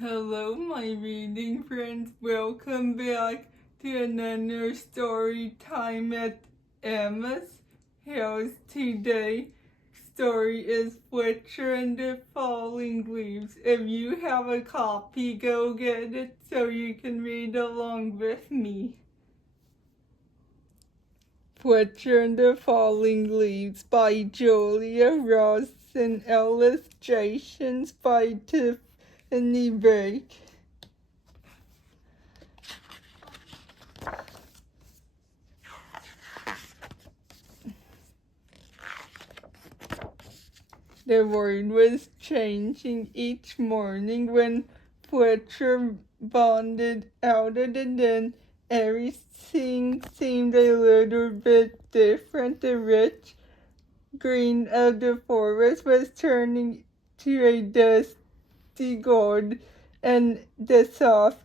Hello, my reading friends. Welcome back to another story time at Emma's house. Today, story is Fletcher and the Falling Leaves. If you have a copy, go get it so you can read along with me. Fletcher and the Falling Leaves by Julia Rawlinson, illustrations by Tiffany Blake. The world was changing each morning when Fletcher wandered out of the den. Everything seemed a little bit different. The rich green of the forest was turning to a dusty gold, and the soft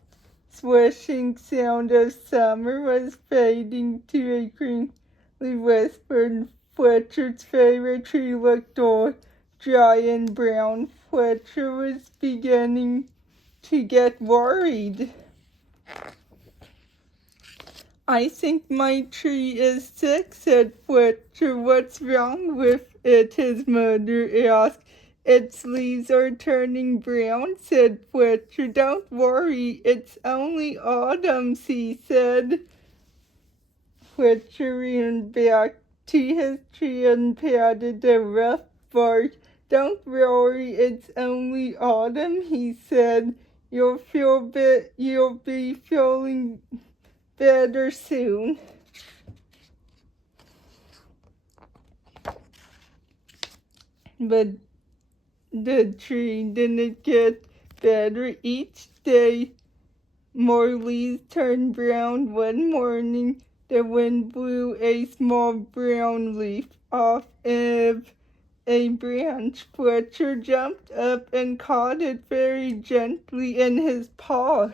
swishing sound of summer was fading to a crinkly whisper. Fletcher's favorite tree looked old, dry and brown. Fletcher was beginning to get worried. "I think my tree is sick," said Fletcher. "What's wrong with it?" his mother asked. "Its leaves are turning brown," said Fletcher. "Don't worry, it's only autumn," she said. Fletcher ran back to his tree and patted the rough bark. "Don't worry, it's only autumn," he said. You'll be feeling better soon." But the tree didn't get better. Each day, more leaves turned brown. One morning, the wind blew a small brown leaf off of a branch. Fletcher jumped up and caught it very gently in his paw.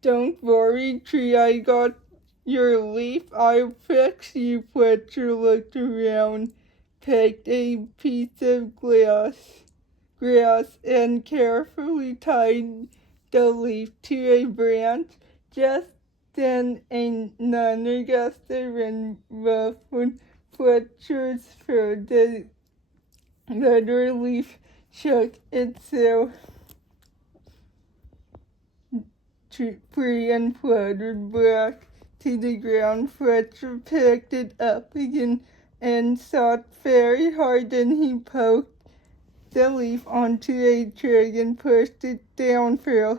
"Don't worry, tree, I got your leaf. I'll fix you." Fletcher looked around, picked a piece of grass, and carefully tied the leaf to a branch. Just then another gust of wind ruffled Fletcher's fur. The other leaf shook itself free and fluttered back to the ground. Fletcher picked it up again and thought very hard. Then he poked the leaf onto a twig and pushed it down firmly.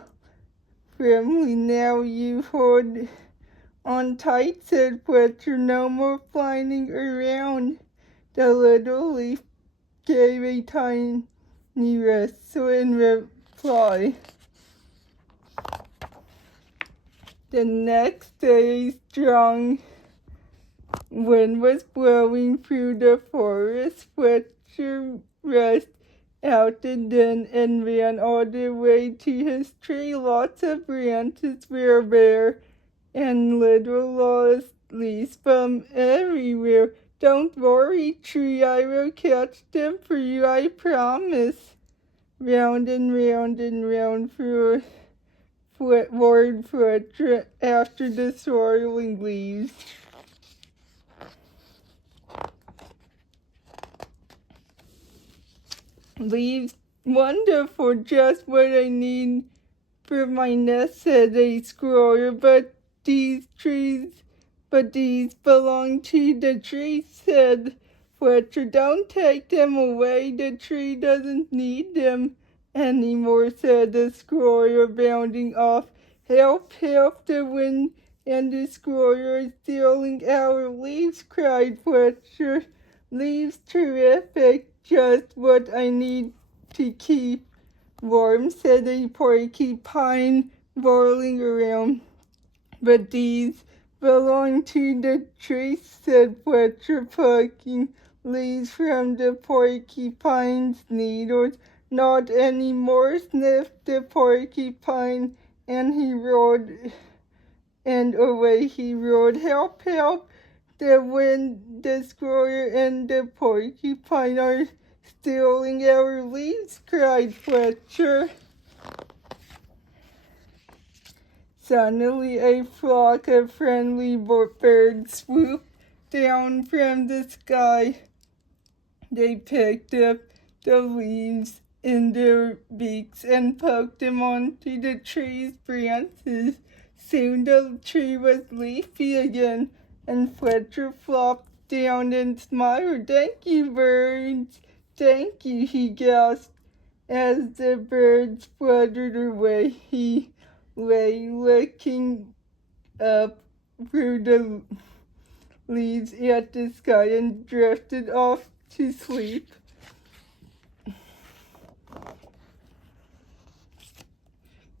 "Now you hold on tight," said Fletcher. "No more flying around." The little leaf gave a tiny rustle in reply. The next day, a strong wind was blowing through the forest. Fletcher rushed out the den and ran all the way to his tree. Lots of branches were bare and little lost leaves from everywhere. "Don't worry, tree, I will catch them for you, I promise." Round and round and round roared Fletcher after the swirling leaves. "Leaves, wonderful, just what I need for my nest," said a squirrel. These belong to the tree," said Fletcher. "Don't take them away. The tree doesn't need them anymore," said the squirrel, bounding off. "Help, help, the wind and the squirrel are stealing our leaves," cried Fletcher. "Leaves, terrific, just what I need to keep warm," said a porcupine, whirling around. "But these belong to the tree," said Fletcher, plucking leaves from the porcupine's needles. "Not anymore," sniffed the porcupine, and away he rolled. "Help, help, The wind destroyer and the porcupine are stealing our leaves, cried Fletcher. Suddenly a flock of friendly birds swooped down from the sky. They picked up the leaves in their beaks and poked them onto the tree's branches. Soon the tree was leafy again, and Fletcher flopped down and smiled. "Thank you, birds. Thank you," he gasped. As the birds fluttered away, he lay looking up through the leaves at the sky and drifted off to sleep.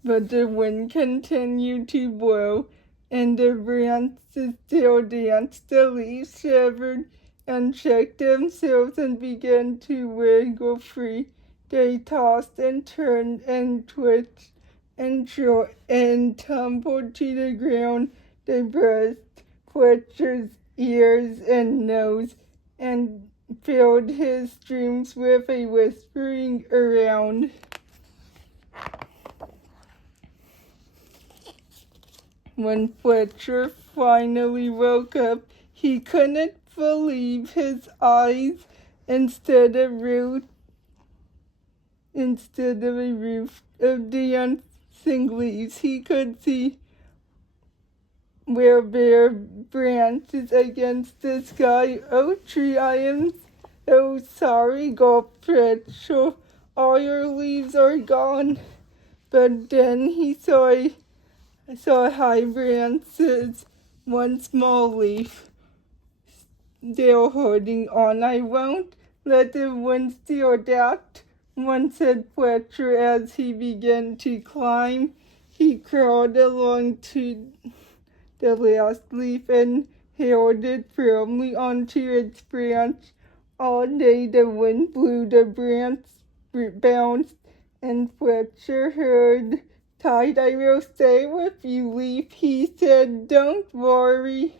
But the wind continued to blow, and the branches still danced. The leaves shivered and shook themselves and began to wiggle free. They tossed and turned and twitched and tumbled to the ground. They brushed Fletcher's ears and nose and filled his dreams with a whispering around. When Fletcher finally woke up, he couldn't believe his eyes. Instead of a roof of dancing leaves, he could see where bare branches against the sky. "Oh, tree, I am so sorry," gulped Fletcher. "All your leaves are gone." But then he saw high branches, one small leaf still holding on. "I won't let the wind steal that one," said Fletcher as he began to climb. He crawled along to the last leaf and held it firmly onto its branch. All day the wind blew, the branch bounced, and Fletcher heard tight. "I will stay with you, leaf," he said. "Don't worry."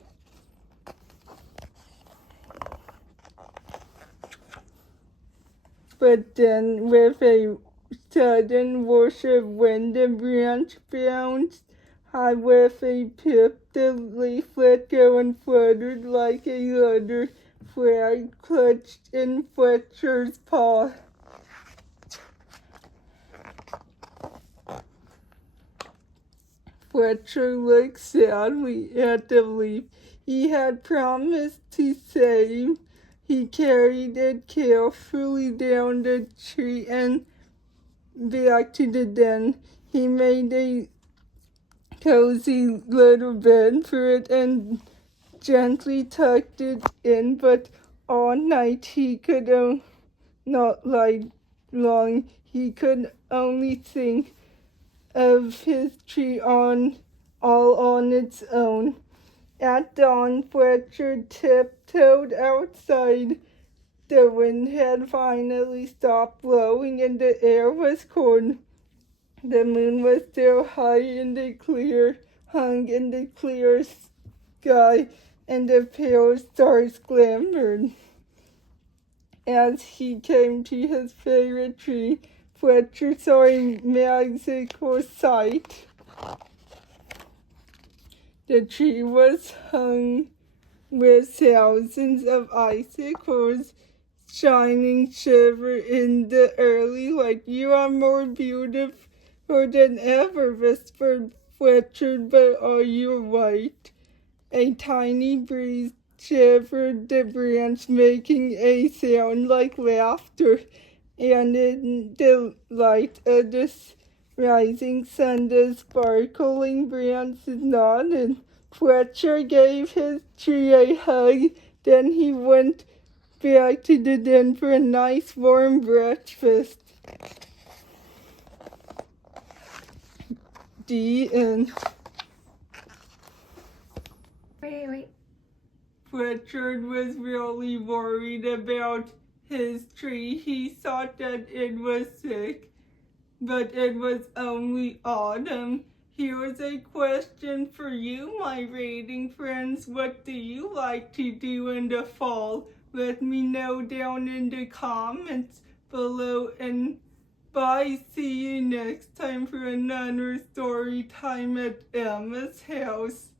But then, with a sudden whoosh of wind, the branch bounced high. With a pip, the leaf let go and fluttered like a leather flag clutched in Fletcher's paw. Fletcher looked sadly at the leaf he had promised to save. He carried it carefully down the tree and back to the den. He made a cozy little bed for it and gently tucked it in, but all night he could not lie long. He could only think of his tree all on its own. At dawn, Fletcher tiptoed outside. The wind had finally stopped blowing and the air was cold. The moon was still hung in the clear sky, and the pale stars glimmered. As he came to his favorite tree, Fletcher saw a magical sight. The tree was hung with thousands of icicles shining shiver in the early light. "You are more beautiful than ever," whispered Fletcher, "but are you right?" A tiny breeze shivered the branch, making a sound like laughter, and in the light of the rising sun, the sparkling branches nodded. Fletcher gave his tree a hug. Then he went back to the den for a nice warm breakfast. The end. Wait. Fletcher was really worried about his tree. He thought that it was sick, but it was only autumn. Here's a question for you, my reading friends. What do you like to do in the fall? Let me know down in the comments below, and bye. See you next time for another story time at Emma's house.